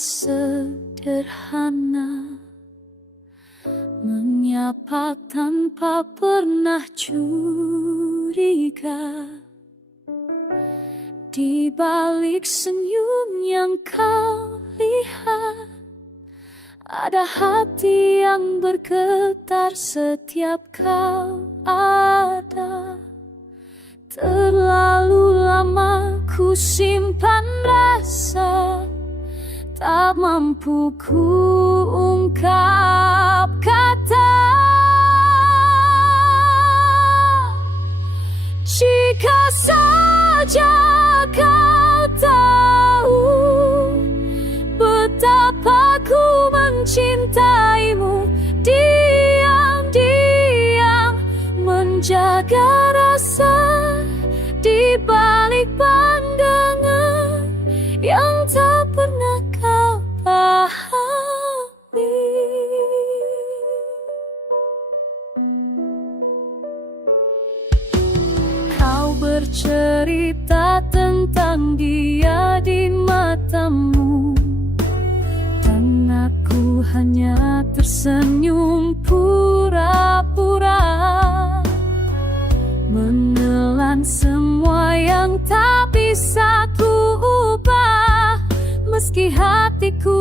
sederhana, menyapa tanpa pernah curiga. Di balik senyum yang kau lihat, ada hati yang bergetar setiap kau ada. Terlalu lama ku simpan rasa, tak mampu ku ungkap kata. Jika saja kau tahu betapa ku mencintaimu, diam-diam menjaga rasa di balik pandangan yang tak pernah kau pahami. Kau bercerita tentang dia di matamu, dan aku hanya tersenyum pura-pura, menelan semua yang tak bisa ku ubah. Meski hatiku